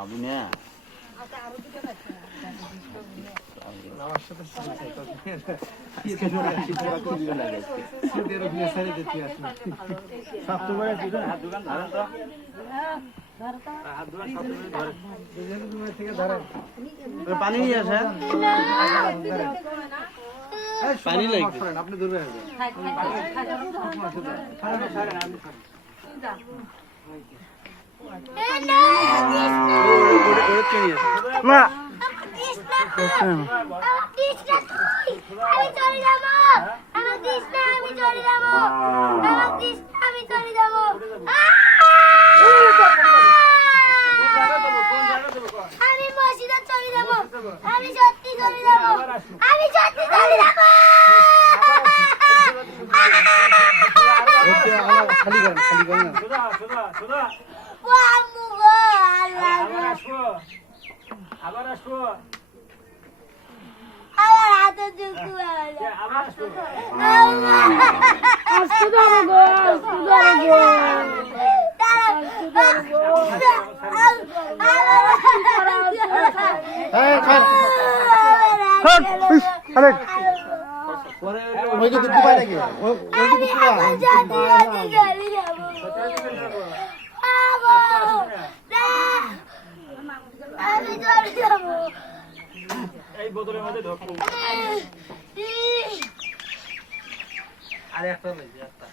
যাবি না আমার সাথে পানি নিয়ে আসেন পানি লাগবে আপনি দূরে মা আবার আসবো আমার হাতে দুঃখ আবার আসবো আমি চলে যাবো এই বোতলের মধ্যে ঢোকবো আরে একটা লইছি একটা